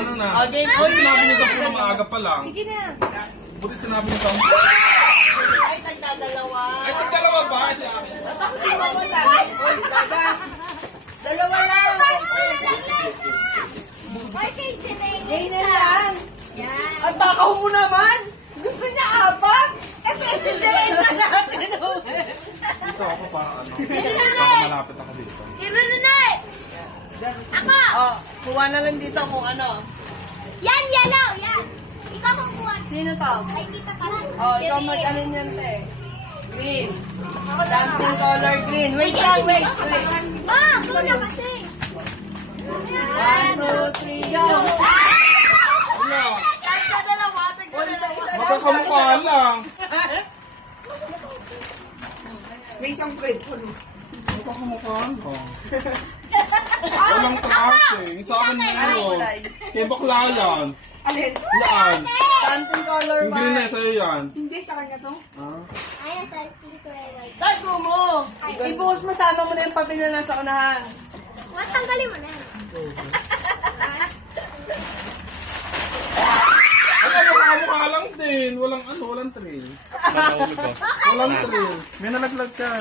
Ano na? Okay, Buti sinabi niyo 10 na maaga pa lang. Sige na. Buti sinabi niyo 10. Ay, tagdadalawa. Ay, dalawa ba? Ito yung akin. Uy, gaga. Dalawa lang. Ay, kay Sinay. Ganyan lang. Yan. Ang takaw mo naman. Gusto niya apat. Kasi sindirin na natin. Dito ako para ano. Para malapit ako dito. Irununay! Ako! Oh, kuha na lang dito kung ano. Yan, yellow! Yan! Ikaw kukuha. Sino to? Ay, kita pa lang. Oh, ikaw mag-alin yan, te. Green. Something color green. Wait lang, wait. Ma, go na kasi. 1, 2, 3, go. Wala. Tagdadalawa. Magkakamukha lang. May isang plate ko. Magkakamukha lang. Walang klase. Yung sa akin meron. Kaya bakla yan. Alin? Laan. Something color Yung green na white. sa'yo yan. Hindi, sa kanya to. Ah. Ayan, sa pinikuray. Tago mo. Ibuhos mo, sama mo na yung papel na nasa unahan. Tanggalin mo na yan. Ano, magkakamukha lang din. Walang ano, walang trail. Walang trail. May nalaglag ka.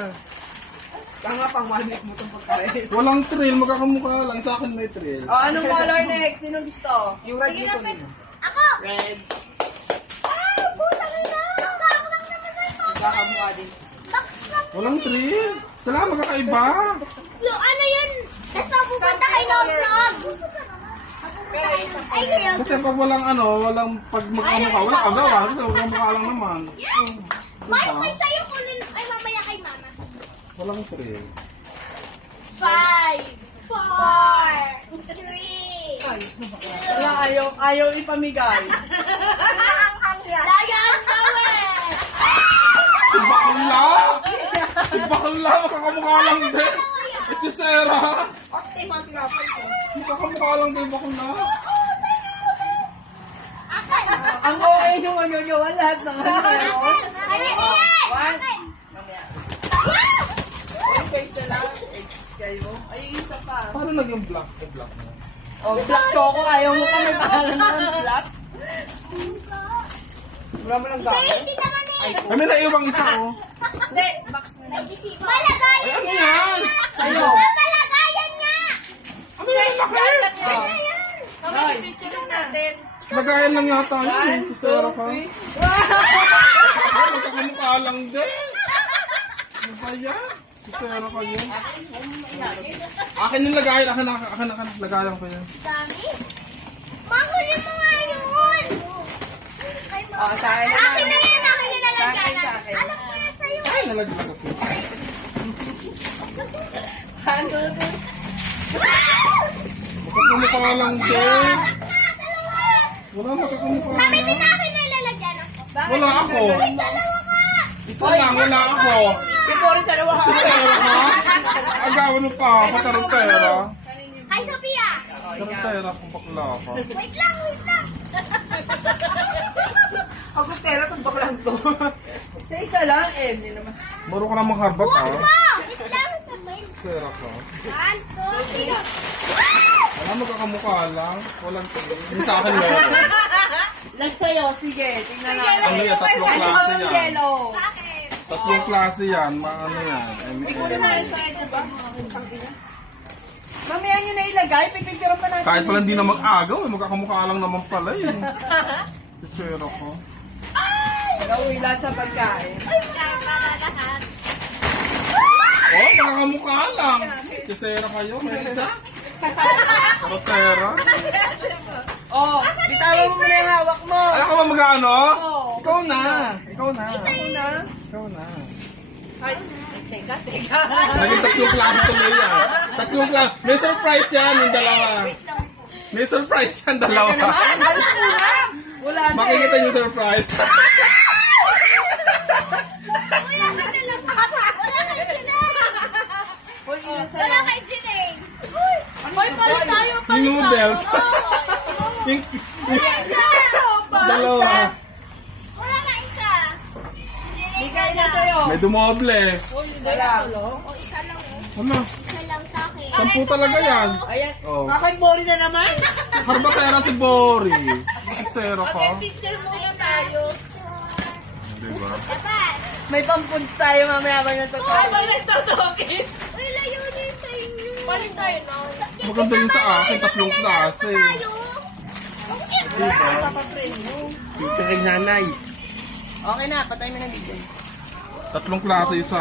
Tanga pang manik mo itong pagkain. Walang trail, magkakamukha lang. Sa akin may trail. Oh, anong color next? Sino gusto? Yung red Sige dito na, nila. Ako! Red. Ah, puta na na! Ako lang naman sa ito. Kakamukha din. Box lang. Walang trail. Sala, magkakaiba. So, ano yun? Tapos mapupunta kay No Vlog. Ay, kayo. Kasi pag walang ano, walang pag magkamukha, wala kang gawa. Kasi magkamukha lang naman. May sa'yo kunin. Ay, mamaya kay mama. Walang trail. 5, 4, 3, Wala, ayaw ipamigay. Lion Power! Si Bakla! Si Bakla, magkakamukha lang din. Ito si Sarah. Magkakamukha lang din Bakla. Ang OA nyo magagawa lahat ng ano. One. Mamaya. Okay, sila. X kayo. Ay, isa pa. Paano naging black? Yung black mo? Oh, black choco. Ayaw mo pa may pangalan ng black. Wala mo lang gamit. Hindi naman eh. Kami naiwang isa oh. Hindi, box na lang. Malagayan Ay, ano yan? Sa'yo. Malagayan nga! Ano yan? Laki! Kami, picture natin. Lagayan lang yata yun. 1, Si Sarah pa. 2, 3. Ay, magkakamukha lang din. Ano ba yan? Si Sarah pa yun. Akin yung lagayan. Akin. Lagayan ko yan. Dami. Mahuli mo nga yun! Ay, Oh, sa akin naman. Akin na yan, akin yung nalagyan. Sa akin. Alam ko na sa'yo. Ay, nalaglag ako. 1, 2, 3. Magkakamukha lang din. Wala magkakamukha Mami, lang. pinakin na ilalagyan ako. Wala ako. Dalawa ka! Isa lang, wala ako. Pipori dalawa ka. Si Sarah ha? Agawan mo pa. Patarutera. Hi, Sophia! Tarutera kung bakla ka. Wait lang, wait lang. Agustera, itong baklang to. Sa isa lang, hindi naman. Maro ka namang harbat Bukas ha. mo! Wait lang, wait lang. Wait. Sarah ka. 1, 2, 3. Wala magkakamukha lang. Walang tingin. Hindi sa akin meron. Last sa'yo, sige. Tingnan natin. Ano yan? Tatlong klase yan. Yellow. Bakit? Tatlong klase yan. Ano yan? Mamaya nyo na ilagay, pipicture pa natin. Kahit pala hindi na mag-agaw. Magkakamukha lang naman pala eh. Si Sarah ko. Gawin lahat sa pagkain. Oh, magkakamukha lang. Si Sarah kayo. May isa. Pero Sarah. Oh, bitawan mo muna yung hawak mo. Ayaw ka ba mag-ano? Oo. Ikaw na. Ikaw na. Una. Ikaw na. Ay, teka. Naging tatlong klase tuloy yan. Tatlong klase. May surprise yan yung dalawa. May surprise yan dalawa. Wala na. Makikita yung surprise. Hoy, ilan sa'yo? Wala kay Jineng. Hoy, palit tayo. Yung noodles. Yung dalawa. Wala na isa. Bigay na sa'yo. May dumoble. Wala. O, isa lang eh. Ano? Isa lang sa akin. 10 talaga yan. Ayan. Oh. Ako'y Bori na naman. Harbatera si Bori. Sisero ka. Picture muna tayo. Diba? May pampunts tayo mamaya ba nito? Ay, ba nagtotokit? Uy, layo na yun sa inyo. Palit tayo na. Maganda yun sa akin, 3 klase. Tayo. Diba? Picture kay nanay. Okay na, patay mo na video. 3 klase isa.